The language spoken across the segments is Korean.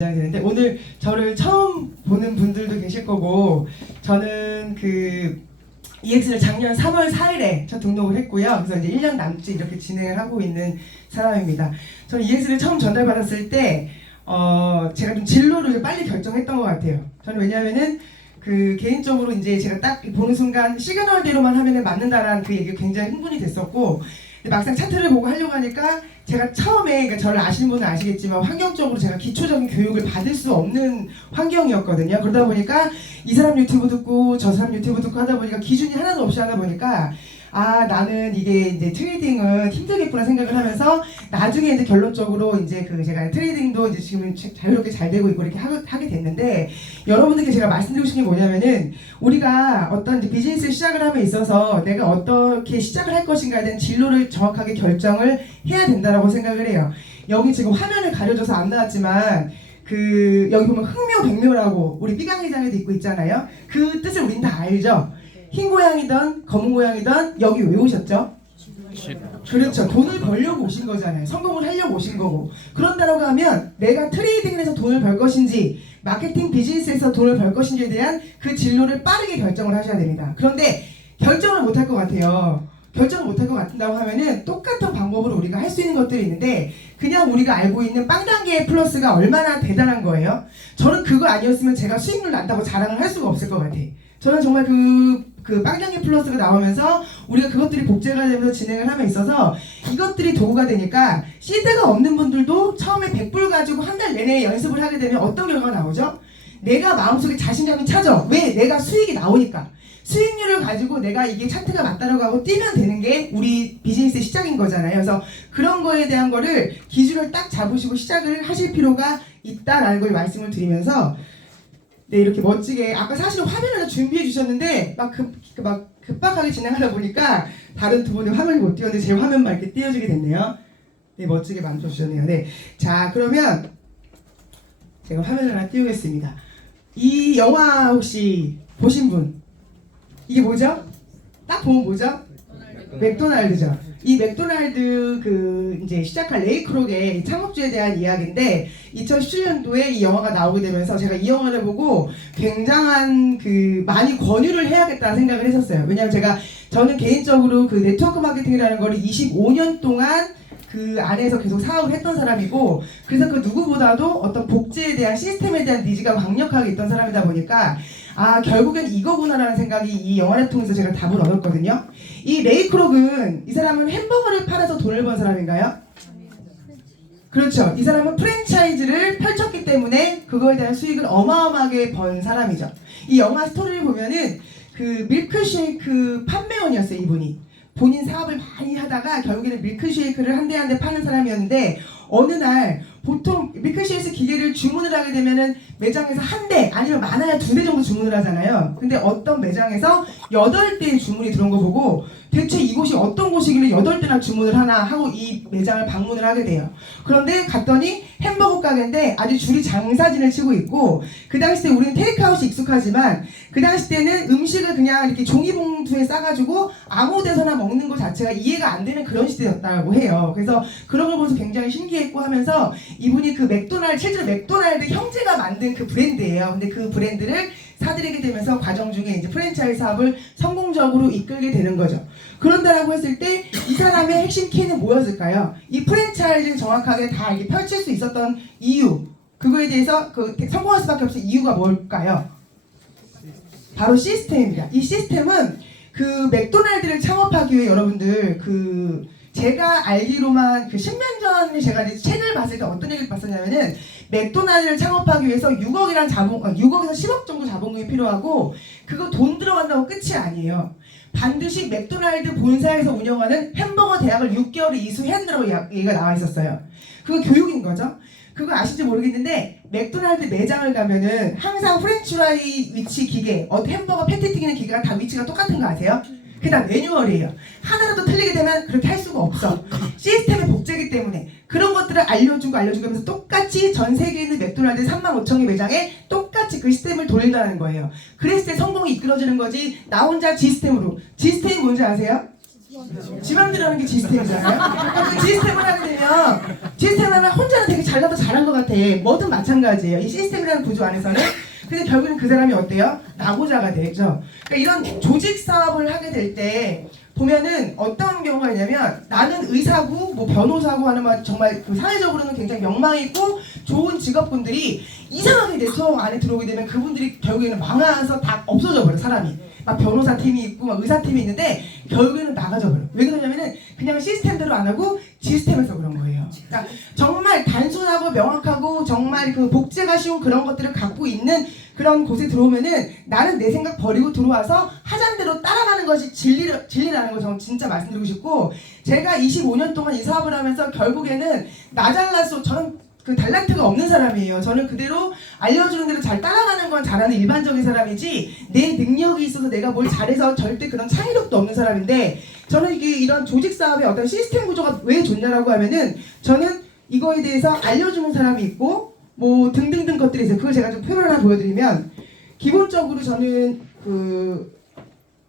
되는데 오늘 저를 처음 보는 분들도 계실 거고 저는 그 EX를 작년 3월 4일에 첫 등록을 했고요. 그래서 이제 1년 남짓 이렇게 진행을 하고 있는 사람입니다. 저는 EX를 처음 전달받았을 때 제가 좀 진로를 좀 빨리 결정했던 것 같아요. 저는 왜냐하면은 그 개인적으로 이제 제가 딱 보는 순간 시그널대로만 하면은 맞는다라는 그 얘기가 굉장히 흥분이 됐었고, 근데 막상 차트를 보고 하려고 하니까 제가 처음에, 그러니까 저를 아시는 분은 아시겠지만 환경적으로 제가 기초적인 교육을 받을 수 없는 환경이었거든요. 그러다 보니까 이 사람 유튜브 듣고 저 사람 유튜브 듣고 하다 보니까 기준이 하나도 없이 하다 보니까 나는 이게 이제 트레이딩은 힘들겠구나 생각을 하면서 나중에 이제 결론적으로 이제 제가 트레이딩도 이제 지금 자유롭게 잘 되고 있고 이렇게 하게 됐는데, 여러분들께 제가 말씀드리고 싶은 게 뭐냐면은 우리가 어떤 이제 비즈니스를 시작을 함에 있어서 내가 어떻게 시작을 할 것인가에 대한 진로를 정확하게 결정을 해야 된다라고 생각을 해요. 여기 지금 화면을 가려줘서 안 나왔지만 여기 보면 흑묘백묘라고 우리 삐강의장에도 있고 있잖아요. 그 뜻을 우린 다 알죠. 흰 고양이든 검은 고양이든 여기 왜 오셨죠? 그렇죠. 돈을 벌려고 오신 거잖아요. 성공을 하려고 오신 거고. 그런다고 하면 내가 트레이딩을 해서 돈을 벌 것인지 마케팅 비즈니스에서 돈을 벌 것인지에 대한 그 진로를 빠르게 결정을 하셔야 됩니다. 그런데 결정을 못 할 것 같아요. 결정을 못 할 것 같다고 하면은 똑같은 방법으로 우리가 할 수 있는 것들이 있는데, 그냥 우리가 알고 있는 빵 단계의 플러스가 얼마나 대단한 거예요. 저는 그거 아니었으면 제가 수익률 난다고 자랑을 할 수가 없을 것 같아. 저는 정말 그 빵단계 플러스가 나오면서 우리가 그것들이 복제가 되면서 진행을 함에 있어서 이것들이 도구가 되니까 시드가 없는 분들도 처음에 100불 가지고 한 달 내내 연습을 하게 되면 어떤 결과가 나오죠? 내가 마음속에 자신감이 차죠. 왜? 내가 수익이 나오니까. 수익률을 가지고 내가 이게 차트가 맞다라고 하고 뛰면 되는 게 우리 비즈니스의 시작인 거잖아요. 그래서 그런 거에 대한 거를 기준을 딱 잡으시고 시작을 하실 필요가 있다라는 걸 말씀을 드리면서, 네, 이렇게 멋지게 아까 사실은 화면을 준비해 주셨는데 막 급박하게 진행하다 보니까 다른 두 분이 화면을 못 띄웠는데 제 화면만 이렇게 띄워주게 됐네요. 네, 멋지게 만들어 주셨네요. 네, 자 그러면 제가 화면을 하나 띄우겠습니다. 이 영화 혹시 보신 분? 이게 뭐죠? 딱 보면 뭐죠? 맥도날드죠. 이 맥도날드 이제 시작한 레이 크록의 창업주에 대한 이야기인데, 2017년도에 이 영화가 나오게 되면서 제가 이 영화를 보고 굉장한 많이 권유를 해야겠다는 생각을 했었어요. 왜냐하면 저는 개인적으로 그 네트워크 마케팅이라는 거를 25년 동안 그 안에서 계속 사업을 했던 사람이고, 그래서 그 누구보다도 어떤 복제에 대한 시스템에 대한 니즈가 강력하게 있던 사람이다 보니까 결국엔 이거구나라는 생각이 이 영화를 통해서 제가 답을 얻었거든요. 이 레이 크록은, 이 사람은 햄버거를 팔아서 돈을 번 사람인가요? 그렇죠. 이 사람은 프랜차이즈를 펼쳤기 때문에 그거에 대한 수익을 어마어마하게 번 사람이죠. 이 영화 스토리를 보면은 그 밀크쉐이크 판매원이었어요, 이분이. 본인 사업을 많이 하다가 결국에는 밀크쉐이크를 한 대 한 대 파는 사람이었는데, 어느 날 보통 밀크쉐이크 기계를 주문을 하게 되면은 매장에서 한 대 아니면 많아야 2대 정도 주문을 하잖아요. 근데 어떤 매장에서 8대의 주문이 들어온 거 보고 대체 이곳이 어떤 곳이길래 8대나 주문을 하나 하고 이 매장을 방문을 하게 돼요. 그런데 갔더니 햄버거 가게인데 아주 줄이 장사진을 치고 있고, 그 당시 때 우리는 테이크아웃이 익숙하지만 그 당시 때는 음식을 그냥 이렇게 종이봉투에 싸가지고 아무 데서나 먹는 것 자체가 이해가 안 되는 그런 시대였다고 해요. 그래서 그런 걸 보면서 굉장히 신기했고 하면서, 이분이 실제로 맥도날드 형제가 만든 그 브랜드예요. 근데 그 브랜드를 사들이게 되면서 과정 중에 이제 프랜차이즈 사업을 성공적으로 이끌게 되는 거죠. 그런다라고 했을 때 이 사람의 핵심 키는 뭐였을까요? 이 프랜차이즈를 정확하게 다 이렇게 펼칠 수 있었던 이유, 그거에 대해서 성공할 수밖에 없는 이유가 뭘까요? 바로 시스템입니다. 이 시스템은 맥도날드를 창업하기 위해 여러분들 제가 알기로만 10년 전에 제가 이제 책을 봤을 때 어떤 얘기를 봤었냐면은, 맥도날드를 창업하기 위해서 6억에서 10억 정도 자본금이 필요하고, 그거 돈 들어간다고 끝이 아니에요. 반드시 맥도날드 본사에서 운영하는 햄버거 대학을 6개월에 이수해야 된다고 얘기가 나와 있었어요. 그거 교육인 거죠. 그거 아실지 모르겠는데 맥도날드 매장을 가면은 항상 프렌치프라이 위치 기계, 햄버거 패티 튀기는 기계가 다 위치가 똑같은 거 아세요? 그게 다 매뉴얼이에요. 하나라도 틀리게 되면 그렇게 할 수가 없어. 시스템의 복제이기 때문에 그런 것들을 알려주고 하면서 똑같이 전 세계에 있는 맥도날드 35,000개 매장에 똑같이 그 시스템을 돌린다는 거예요. 그랬을 때 성공이 이끌어지는 거지, 나 혼자 지스템으로. 지스템이 뭔지 아세요? 지맘대로 하는 게 지스템이잖아요. 그 지스템을 하게 되면 지스템을 하면 혼자는 되게 잘나도 잘한 것 같아. 뭐든 마찬가지예요. 이 시스템이라는 구조 안에서는. 근데 결국엔 그 사람이 어때요? 나고자가 되죠. 그러니까 이런 조직 사업을 하게 될 때 보면은 어떤 경우가 있냐면 나는 의사고 뭐 변호사고 하는 말 정말 그 사회적으로는 굉장히 명망이 있고 좋은 직업군들이 이상하게 네트워크 안에 들어오게 되면 그분들이 결국에는 망해서 다 없어져 버려 사람이. 막 변호사 팀이 있고 막 의사 팀이 있는데 결국에는 나가져 버려. 왜 그러냐면은 그냥 시스템대로 안 하고 시스템에서 그런 거예요. 그러니까 정말 단순하고 명확하고 정말 그 복제가 쉬운 그런 것들을 갖고 있는 그런 곳에 들어오면은 나는 내 생각 버리고 들어와서 하자는 대로 따라가는 것이 진리라는 거 저는 진짜 말씀드리고 싶고, 제가 25년 동안 이 사업을 하면서 결국에는 나 잘났어. 저는 그 달란트가 없는 사람이에요. 저는 그대로 알려주는 대로 잘 따라가는 건 잘하는 일반적인 사람이지 내 능력이 있어서 내가 뭘 잘해서 절대 그런 창의력도 없는 사람인데, 저는 이게 이런 조직 사업의 어떤 시스템 구조가 왜 좋냐라고 하면은 저는 이거에 대해서 알려주는 사람이 있고 뭐 등등등 것들이 있어요. 그걸 제가 좀 표현을 하나 보여드리면, 기본적으로 저는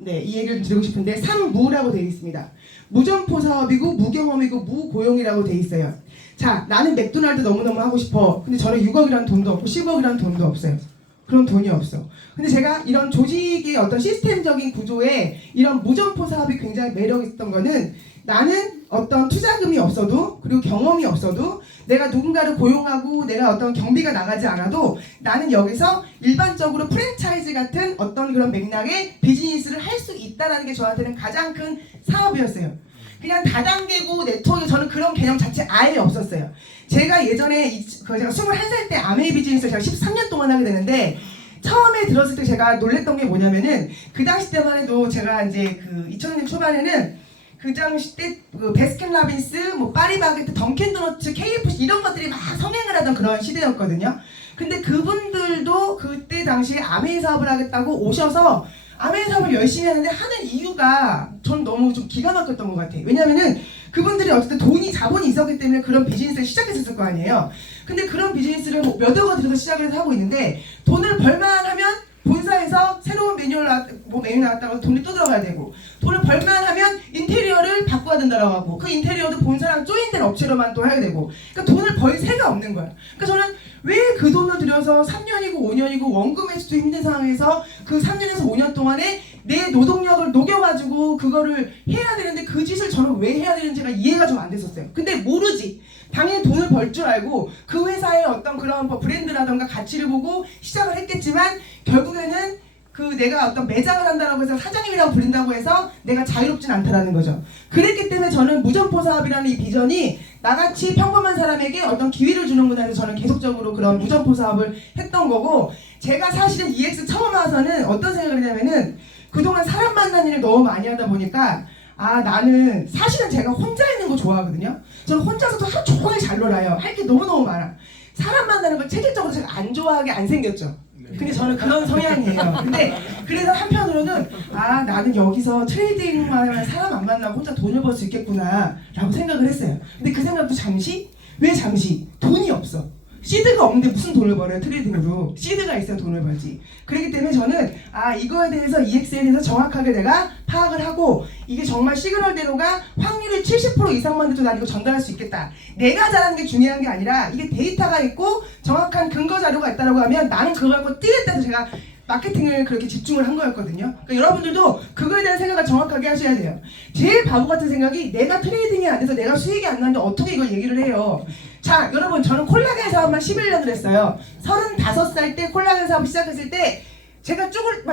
이 얘기를 좀 드리고 싶은데 3무라고 되어 있습니다. 무점포 사업이고 무경험이고 무고용이라고 되어 있어요. 자, 나는 맥도날드 너무너무 하고 싶어. 근데 저는 6억이라는 돈도 없고 10억이라는 돈도 없어요. 그런 돈이 없어. 근데 제가 이런 조직의 어떤 시스템적인 구조에 이런 무점포 사업이 굉장히 매력 있었던 거는, 나는 어떤 투자금이 없어도 그리고 경험이 없어도 내가 누군가를 고용하고 내가 어떤 경비가 나가지 않아도 나는 여기서 일반적으로 프랜차이즈 같은 어떤 그런 맥락의 비즈니스를 할 수 있다는 게 저한테는 가장 큰 사업이었어요. 그냥 다단계고 네트워크, 저는 그런 개념 자체 아예 없었어요. 제가 예전에 제가 21살 때 아메이 비즈니스를 제가 13년 동안 하게 되는데, 처음에 들었을 때 제가 놀랬던 게 뭐냐면은 그 당시 때만 해도 제가 이제 그 2000년 초반에는 그 당시 때 그 베스킨라빈스, 뭐 파리바게트, 던킨도너츠, KFC 이런 것들이 막 성행을 하던 그런 시대였거든요. 근데 그분들도 그때 당시에 아메이 사업을 하겠다고 오셔서 아메이 사업을 열심히 하는데 하는 이유가 전 너무 좀 기가 막혔던 것 같아요. 왜냐면은 그분들이 어쨌든 자본이 있었기 때문에 그런 비즈니스를 시작했을 거 아니에요. 근데 그런 비즈니스를 뭐 몇 억원 들여서 시작을 해서 하고 있는데, 돈을 벌만 하면 본사에서 새로운 메뉴 나왔다고 돈이 또 들어가야 되고, 돈을 벌만 하면 인테리어를 바꿔야 된다고 하고, 그 인테리어도 본사랑 조인된 업체로만 또 해야 되고, 그러니까 돈을 벌 새가 없는 거야. 그러니까 저는 왜 그 돈을 들여서 3년이고 5년이고 원금에서도 힘든 상황에서 그 3년에서 5년 동안에 내 노동력을 녹여가지고 그거를 해야 되는데 그 짓을 저는 왜 해야 되는지가 이해가 좀 안 됐었어요. 근데 모르지. 당연히 돈을 벌 줄 알고 그 회사의 어떤 그런 브랜드라던가 가치를 보고 시작을 했겠지만, 결국에는 그 내가 어떤 매장을 한다고 해서 사장님이라고 부른다고 해서 내가 자유롭진 않다라는 거죠. 그랬기 때문에 저는 무점포 사업이라는 이 비전이 나같이 평범한 사람에게 어떤 기회를 주는구나 해서 저는 계속적으로 그런 무점포 사업을 했던 거고, 제가 사실은 EX 처음 와서는 어떤 생각을 했냐면은, 그동안 사람 만나는 일을 너무 많이 하다 보니까 나는 사실은 제가 혼자 있는 거 좋아하거든요. 저는 혼자서도 하루 종일 잘 놀아요. 할 게 너무너무 많아. 사람 만나는 걸 체질적으로 제가 안 좋아하게 안 생겼죠. 근데 저는 그런 성향이에요. 근데 그래서 한편으로는 나는 여기서 트레이딩만 하면 사람 안 만나고 혼자 돈을 벌 수 있겠구나 라고 생각을 했어요. 근데 그 생각도 잠시? 왜 잠시? 돈이 없어. 시드가 없는데 무슨 돈을 벌어요, 트레이딩으로. 시드가 있어야 돈을 벌지. 그렇기 때문에 저는 이거에 대해서 EX에 대해서 정확하게 내가 파악을 하고, 이게 정말 시그널대로가 확률이 70% 이상만 돼도 난 이거 전달할 수 있겠다. 내가 잘하는 게 중요한 게 아니라 이게 데이터가 있고 정확한 근거 자료가 있다고 하면 나는 그걸 갖고 뛰겠다 해서 제가 마케팅을 그렇게 집중을 한 거였거든요. 그러니까 여러분들도 그거에 대한 생각을 정확하게 하셔야 돼요. 제일 바보 같은 생각이, 내가 트레이딩이 안 돼서 내가 수익이 안 나는데 어떻게 이걸 얘기를 해요. 자, 여러분, 저는 콜라겐 사업만 11년을 했어요. 35살 때 콜라겐 사업 시작했을 때 제가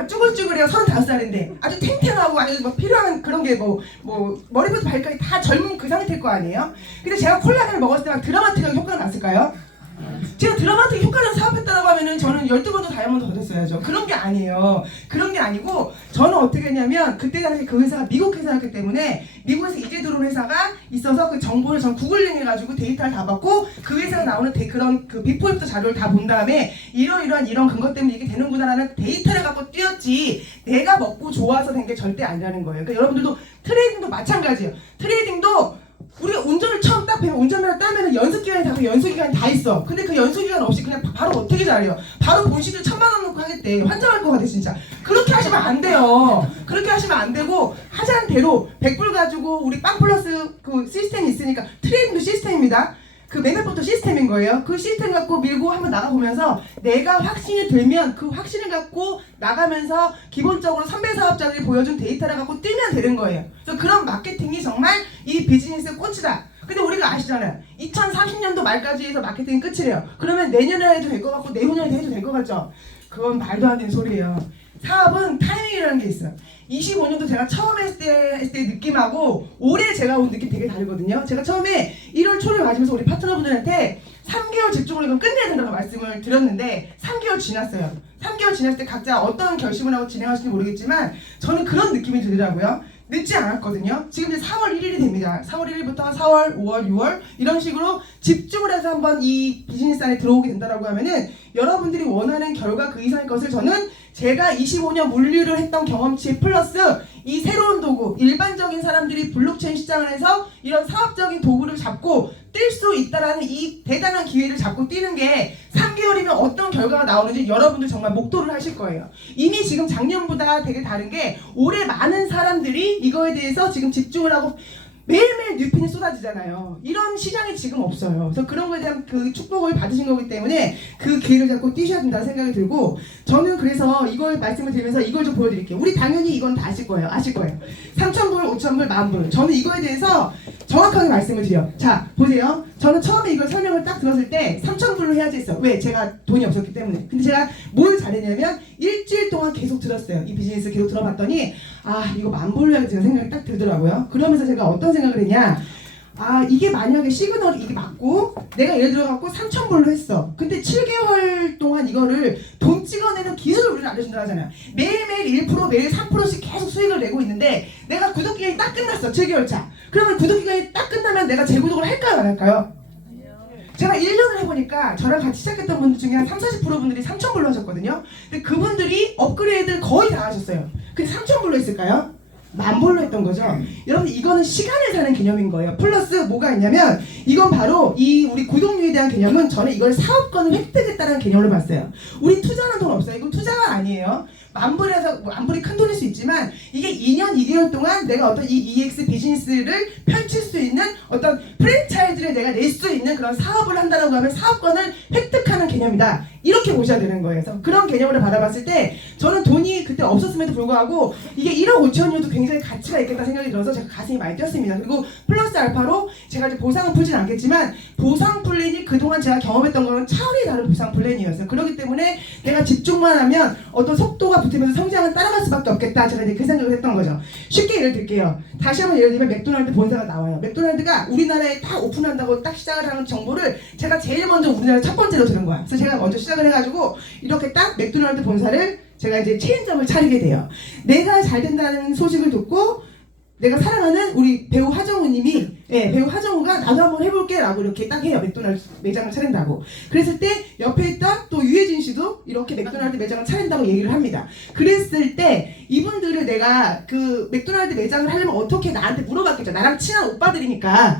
쭈글쭈글해요. 35살인데 아주 탱탱하고 아주 막 필요한 그런 게 머리부터 발까지 다 젊은 그 상태일 거 아니에요. 근데 제가 콜라겐을 먹었을 때 막 드라마틱한 효과가 났을까요? 제가 드라마틱 효과를 사업했다라고 하면은 저는 12번도 다이아몬드 얻었어야죠. 그런 게 아니에요. 그런 게 아니고, 저는 어떻게 했냐면, 그때 당시 그 회사가 미국 회사였기 때문에 미국에서 이제 들어온 회사가 있어서 그 정보를 전 구글링 해가지고 데이터를 다 받고 그 회사가 나오는 그런 그 비포 애프터 자료를 다 본 다음에 이런 근거 때문에 이게 되는구나라는 데이터를 갖고 뛰었지, 내가 먹고 좋아서 된 게 절대 아니라는 거예요. 그러니까 여러분들도 트레이딩도 마찬가지예요. 트레이딩도 우리가 운전을 처음 딱 배우면 운전면허 따면은 연습기간이 다 연수기간이 다 있어. 근데 그 연수기간 없이 그냥 바로 어떻게 잘해요? 바로 본시들 1,000만 원 놓고 하겠대. 환장할 것 같아 진짜. 그렇게 하시면 안 돼요. 그렇게 하시면 안 되고 하자는 대로 100불 가지고 우리 빵 플러스 그 시스템이 있으니까 트레이딩도 시스템입니다. 그 매매법도 시스템인 거예요. 그 시스템 갖고 밀고 한번 나가보면서 내가 확신이 들면 그 확신을 갖고 나가면서 기본적으로 선배 사업자들이 보여준 데이터를 갖고 뛰면 되는 거예요. 그래서 그런 마케팅이 정말 이 비즈니스의 꽃이다. 근데 우리가 아시잖아요. 2030년도 말까지 해서 마케팅이 끝이래요. 그러면 내년에 해도 될 것 같고 내후년에 해도 될 것 같죠? 그건 말도 안 되는 소리예요. 사업은 타이밍이라는 게 있어요. 25년도 제가 처음 했을 때 느낌하고 올해 제가 온 느낌 되게 다르거든요. 제가 처음에 1월 초를 맞으면서 우리 파트너분들한테 3개월 집중을 이건 끝내야 된다고 말씀을 드렸는데 3개월 지났어요. 3개월 지났을 때 각자 어떤 결심을 하고 진행하실지 모르겠지만 저는 그런 느낌이 들더라고요. 늦지 않았거든요. 지금 이제 4월 1일이 됩니다. 4월 1일부터 4월, 5월, 6월 이런 식으로 집중을 해서 한번 이 비즈니스 안에 들어오게 된다라고 하면은 여러분들이 원하는 결과 그 이상의 것을 저는 제가 25년 물류를 했던 경험치 플러스 이 새로운 도구, 일반적인 사람들이 블록체인 시장을 이런 사업적인 도구를 잡고 뛸 수 있다라는 이 대단한 기회를 잡고 뛰는 게 3개월이면 어떤 결과가 나오는지 여러분들 정말 목도를 하실 거예요. 이미 지금 작년보다 되게 다른 게 올해 많은 사람들이 이거에 대해서 지금 집중을 하고 매일매일 뉴핀이 쏟아지잖아요. 이런 시장이 지금 없어요. 그래서 그런 거에 대한 그 축복을 받으신 거기 때문에 그 기회를 잡고 뛰셔야 된다는 생각이 들고 저는 그래서 이걸 말씀을 드리면서 이걸 좀 보여드릴게요. 우리 당연히 이건 다 아실 거예요. 3,000불, 5,000불, 10,000불. 저는 이거에 대해서 정확하게 말씀을 드려요. 자, 보세요. 저는 처음에 이걸 설명을 딱 들었을 때 3,000불로 해야지 했어요. 왜? 제가 돈이 없었기 때문에. 근데 제가 뭘 잘했냐면 일주일 동안 계속 들었어요. 이 비즈니스 계속 들어봤더니 아, 이거 10,000불로 해야지 제가 생각이 딱 들더라고요. 그러면서 제가 어떤 생각을 했냐. 아, 이게 만약에 시그널이 이게 맞고 내가 예를 들어 갖고 3,000불로 했어. 근데 7개월 동안 이거를 돈 찍어내는 기술을 우리는 알려준다 하잖아요. 매일매일 1% 매일 3%씩 계속 수익을 내고 있는데 내가 구독 기간이 딱 끝났어. 7개월 차. 그러면 구독 기간이 딱 끝나면 내가 재구독을 할까요 안 할까요? 제가 1년을 해보니까 저랑 같이 시작했던 분들 중에 한 30, 40% 분들이 3,000불로 하셨거든요. 근데 그분들이 업그레이드를 거의 다 하셨어요. 근데 3,000불로 했을까요? 10,000불로 했던 거죠. 여러분 이거는 시간을 사는 개념인 거예요. 플러스 뭐가 있냐면 이건 바로 이 우리 구독료에 대한 개념은 저는 이걸 사업권을 획득했다는 개념으로 봤어요. 우리 투자하는 돈 없어요. 이거 투자가 아니에요. 10,000불에서 10,000불이 큰 돈일 수 있지만 이게 2년 2개월 동안 내가 어떤 이 EX 비즈니스를 펼칠 수 있는 어떤 프랜차이즈를 내가 낼 수 있는 그런 사업을 한다고 하면 사업권을 획득하는 개념이다. 이렇게 보셔야 되는 거예요. 그래서 그런 개념으로 받아봤을 때 저는 돈이 그때 없었음에도 불구하고 이게 1억 5천이어도 굉장히 가치가 있겠다 생각이 들어서 제가 가슴이 많이 뛰었습니다. 그리고 플러스 알파로 제가 이제 보상은 풀진 않겠지만 보상 플랜이 그동안 제가 경험했던 거는 차원이 다른 보상 플랜이었어요. 그렇기 때문에 내가 집중만 하면 어떤 속도가 붙으면서 성장은 따라갈 수밖에 없겠다. 제가 이제 그 생각을 했던 거죠. 쉽게 예를 들게요. 다시 한번 예를 들면 맥도날드 본사가 나와요. 맥도날드가 우리나라에 딱 오픈한다고 딱 시작을 하는 정보를 제가 제일 먼저 우리나라 첫 번째로 들은 거야. 그래서 제가 먼저 시작을 해가지고 이렇게 딱 맥도날드 본사를 제가 이제 체인점을 차리게 돼요. 내가 잘 된다는 소식을 듣고 내가 사랑하는 우리 배우 하정우님이 배우 하정우가 나도 한번 해볼게 라고 이렇게 딱 해요. 맥도날드 매장을 차린다고. 그랬을 때 옆에 있던 또 유해진 씨도 이렇게 맥도날드 매장을 차린다고 얘기를 합니다. 그랬을 때 이분들을 내가 그 맥도날드 매장을 하려면 어떻게 나한테 물어봤겠죠. 나랑 친한 오빠들이니까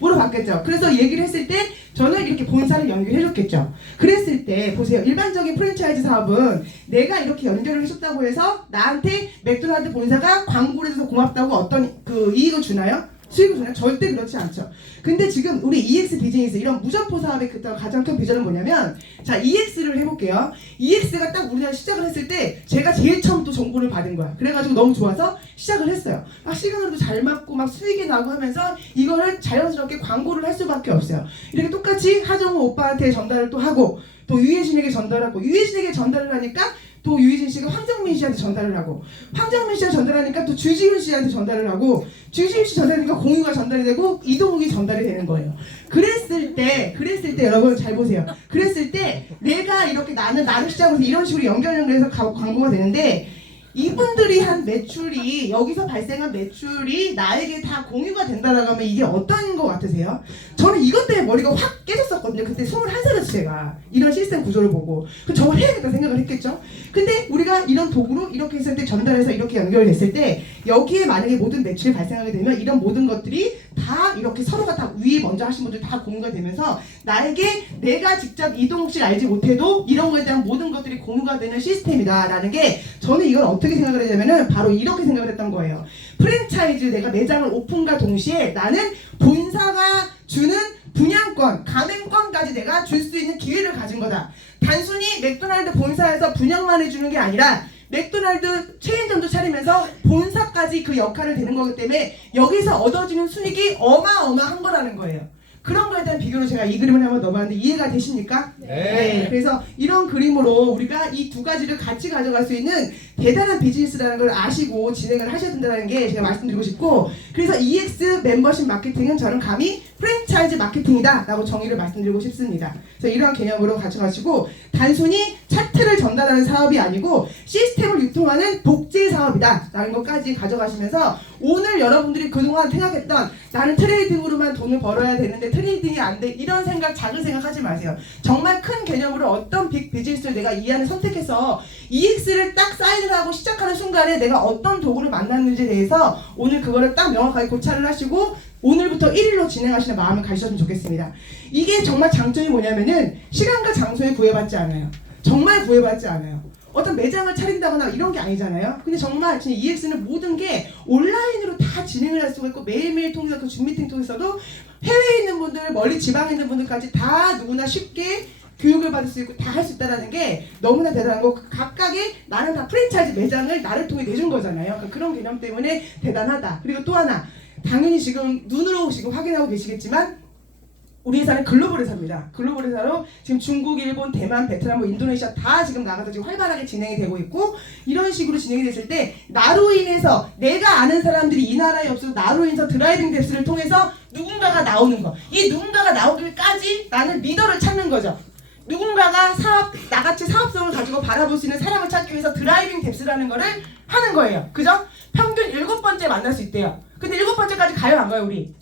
물어봤겠죠. 그래서 얘기를 했을 때 저는 이렇게 본사를 연결해줬겠죠. 그랬을 때 보세요. 일반적인 프랜차이즈 사업은 내가 이렇게 연결을 해줬다고 해서 나한테 맥도날드 본사가 광고를 해서 고맙다고 어떤 그 이익을 주나요? 수익을 주나요? 절대 그렇지 않죠. 근데 지금 우리 EX 비즈니스 이런 무점포 사업의 그 가장 큰 비전은 뭐냐면 자 EX를 해볼게요. EX가 딱 우리나라 시작을 했을 때 제가 제일 처음 또 정보를 받은 거야. 그래가지고 너무 좋아서 시작을 했어요. 막 시간으로도 잘 맞고 막 수익이 나고 하면서 이거를 자연스럽게 광고를 할 수밖에 없어요. 이렇게 똑같이 하정우 오빠한테 전달을 또 하고 또 유해진에게 전달하고 유해진에게 전달을 하니까 또 유해진 씨가 황정민 씨한테 전달을 하고 황정민 씨한테 전달하니까 또 주지훈 씨한테 전달을 하고 주지훈 씨 전달하니까 공유가 전달이 되고 이동욱이 전달이 되는 거예요. 그랬을 때 여러분 잘 보세요. 그랬을 때 내가 이렇게 나를 시작으로 이런 식으로 연결해서 광고가 되는데 이분들이 한 매출이 여기서 발생한 매출이 나에게 다 공유가 된다라고 하면 이게 어떤 것 같으세요? 저는 이것 때문에 머리가 확 깨졌었거든요. 그때 21살이었어요. 제가 이런 시스템 구조를 보고 저걸 해야겠다 생각을 했겠죠. 근데 우리가 이런 도구로 이렇게 했을 때 전달해서 이렇게 연결됐을 때 여기에 만약에 모든 매출이 발생하게 되면 이런 모든 것들이 다 이렇게 서로가 다 위에 먼저 하신 분들 다 공유가 되면서 나에게 내가 직접 이동식 알지 못해도 이런 거에 대한 모든 것들이 공유가 되는 시스템이다라는 게 저는 이걸 어떻게 생각을 했냐면은 바로 이렇게 생각을 했던 거예요. 프랜차이즈 내가 매장을 오픈과 동시에 나는 본사가 주는 분양권, 가맹권까지 내가 줄 수 있는 기회를 가진 거다. 단순히 맥도날드 본사에서 분양만 해주는 게 아니라 맥도날드 체인점도 차리면서 본사까지 그 역할을 되는 거기 때문에 여기서 얻어지는 수익이 어마어마한 거라는 거예요. 그런 거에 대한 비교로 제가 이 그림을 한번 넣어봤는데 이해가 되십니까? 네. 그래서 이런 그림으로 우리가 이 두 가지를 같이 가져갈 수 있는 대단한 비즈니스라는 걸 아시고 진행을 하셔야 된다는 게 제가 말씀드리고 싶고, 그래서 EX 멤버십 마케팅은 저는 감히 프랜차이즈 마케팅이다 라고 정의를 말씀드리고 싶습니다. 그래서 이러한 개념으로 가져가시고 단순히 차트를 전달하는 사업이 아니고 시스템을 유통하는 복제 사업이다 라는 것까지 가져가시면서 오늘 여러분들이 그동안 생각했던 나는 트레이딩으로만 돈을 벌어야 되는데 트레이딩이 안 돼 이런 생각, 작은 생각 하지 마세요. 정말 큰 개념으로 어떤 빅 비즈니스를 내가 이 안에 선택해서 EX를 딱 사인을 하고 시작하는 순간에 내가 어떤 도구를 만났는지에 대해서 오늘 그거를 딱 명확하게 고찰을 하시고 오늘부터 1일로 진행하시는 마음을 가지셨으면 좋겠습니다. 이게 정말 장점이 뭐냐면은 시간과 장소에 구애받지 않아요. 정말 구애받지 않아요. 어떤 매장을 차린다거나 이런 게 아니잖아요. 근데 정말 EX는 모든 게 온라인으로 다 진행을 할 수가 있고 매일매일 통해서 그 줌 미팅 통해서도 해외에 있는 분들, 멀리 지방에 있는 분들까지 다 누구나 쉽게 교육을 받을 수 있고 다 할 수 있다는 게 너무나 대단한 거. 각각의 나는 다 프랜차이즈 매장을 나를 통해 내준 거잖아요. 그러니까 그런 개념 때문에 대단하다. 그리고 또 하나, 당연히 지금 눈으로 지금 확인하고 계시겠지만 우리 회사는 글로벌 회사입니다. 글로벌 회사로 지금 중국, 일본, 대만, 베트남, 인도네시아 다 지금 나가서 지금 활발하게 진행이 되고 있고, 이런 식으로 진행이 됐을 때 나로 인해서 내가 아는 사람들이 이 나라에 없어서 나로 인해서 드라이빙 뎁스를 통해서 누군가가 나오는 거. 이 누군가가 나오기까지 나는 리더를 찾는 거죠. 누군가가 나같이 사업성을 가지고 바라볼 수 있는 사람을 찾기 위해서 드라이빙 뎁스라는 거를 하는 거예요. 그죠? 평균 7번째 만날 수 있대요. 근데 7번째까지 가요 안 가요 우리?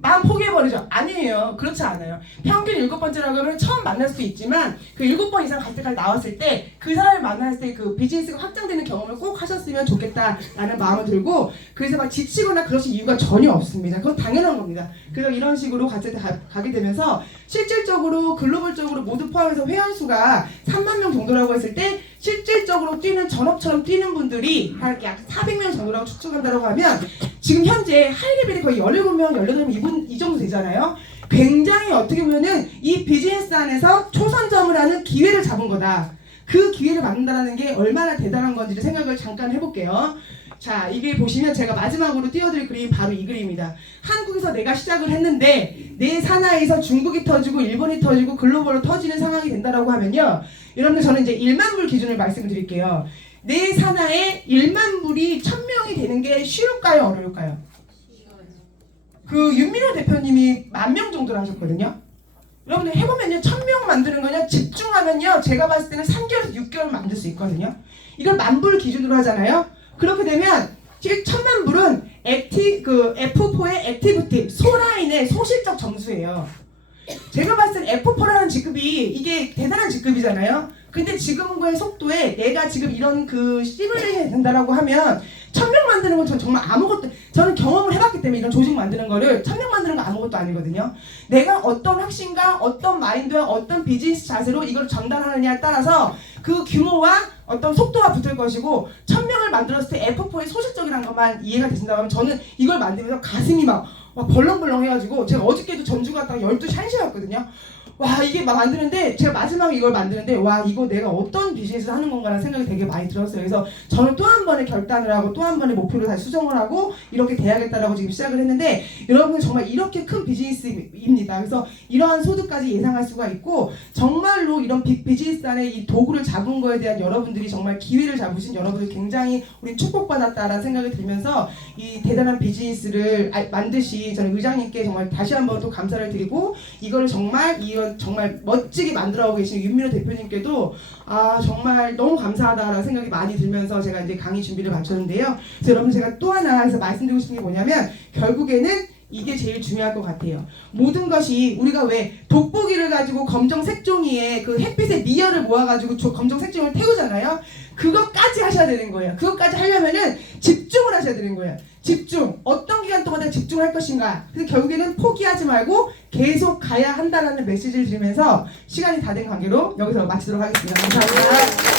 마음 포기해버리죠? 아니에요. 그렇지 않아요. 평균 7번째라고 하면 처음 만날 수 있지만 그 7번 이상 갈 때까지 나왔을 때 그 사람을 만났을 때 그 비즈니스가 확장되는 경험을 꼭 하셨으면 좋겠다라는 마음을 들고, 그래서 막 지치거나 그러실 이유가 전혀 없습니다. 그건 당연한 겁니다. 그래서 이런 식으로 갔을 때 가게 되면서 실질적으로 글로벌적으로 모두 포함해서 회원수가 3만 명 정도라고 했을 때 실질적으로 뛰는 전업처럼 뛰는 분들이 약 400명 정도라고 추측한다고 하면 지금 현재 하이레벨이 거의 17명, 18명 이 정도 되잖아요. 굉장히 어떻게 보면은 이 비즈니스 안에서 초선점을 하는 기회를 잡은 거다. 그 기회를 만든다는 게 얼마나 대단한 건지를 생각을 잠깐 해볼게요. 자, 이게 보시면 제가 마지막으로 띄워드릴 그림이 바로 이 그림입니다. 한국에서 내가 시작을 했는데 내 산하에서 중국이 터지고 일본이 터지고 글로벌로 터지는 상황이 된다라고 하면요. 여러분들 저는 이제 1만 불 기준을 말씀드릴게요. 내 산하에 1만 불이 1000명이 되는 게 쉬울까요? 어려울까요? 그 윤민호 대표님이 10,000명 정도를 하셨거든요. 여러분들 해보면요. 1000명 만드는 거냐 집중하면요. 제가 봤을 때는 3개월에서 6개월 만들 수 있거든요. 이걸 10,000불 기준으로 하잖아요. 그렇게 되면 1000만 불은 F4의 액티브팀, 소라인의 소실적 점수예요. 제가 봤을 때 F4라는 직급이 이게 대단한 직급이잖아요. 근데 지금과의 속도에 내가 지금 이런 그 시뮬레이션이 된다라고 하면 1000명 만드는 건 정말 아무것도, 저는 경험을 해봤기 때문에 이런 조직 만드는 거를 1000명 만드는 거 아무것도 아니거든요. 내가 어떤 확신과 어떤 마인드와 어떤 비즈니스 자세로 이걸 전달하느냐에 따라서 그 규모와 어떤 속도가 붙을 것이고, 1000명을 만들었을 때 F4의 소실적이라는 것만 이해가 되신다고 하면 저는 이걸 만들면서 가슴이 막 벌렁벌렁 해가지고, 제가 어저께도 전주 갔다가 12시 1시에 왔거든요. 와, 이게 막 만드는데 제가 마지막에 이걸 만드는데 와, 이거 내가 어떤 비즈니스를 하는 건가라는 생각이 되게 많이 들었어요. 그래서 저는 또 한 번의 결단을 하고 또 한 번의 목표를 다시 수정을 하고 이렇게 돼야겠다라고 지금 시작을 했는데, 여러분은 정말 이렇게 큰 비즈니스입니다. 그래서 이러한 소득까지 예상할 수가 있고, 정말로 이런 빅 비즈니스 안에 이 도구를 잡은 거에 대한 여러분들이 정말 기회를 잡으신 여러분들 굉장히 우리 축복받았다라는 생각이 들면서 이 대단한 비즈니스를 만드신 저는 의장님께 정말 다시 한 번 또 감사를 드리고, 이거를 정말 이런 이걸 정말 멋지게 만들어가고 계신 윤민호 대표님께도 정말 너무 감사하다라는 생각이 많이 들면서 제가 이제 강의 준비를 마쳤는데요. 그래서 여러분 제가 또 하나 해서 말씀드리고 싶은 게 뭐냐면 결국에는 이게 제일 중요할 것 같아요. 모든 것이 우리가 왜 돋보기를 가지고 검정 색종이에 그 햇빛의 미열을 모아가지고 검정 색종이를 태우잖아요. 그것까지 하셔야 되는 거예요. 그것까지 하려면은 집중을 하셔야 되는 거예요. 집중. 어떤 기간 동안 집중할 것인가. 그래서 결국에는 포기하지 말고 계속 가야 한다라는 메시지를 드리면서 시간이 다 된 관계로 여기서 마치도록 하겠습니다. 감사합니다.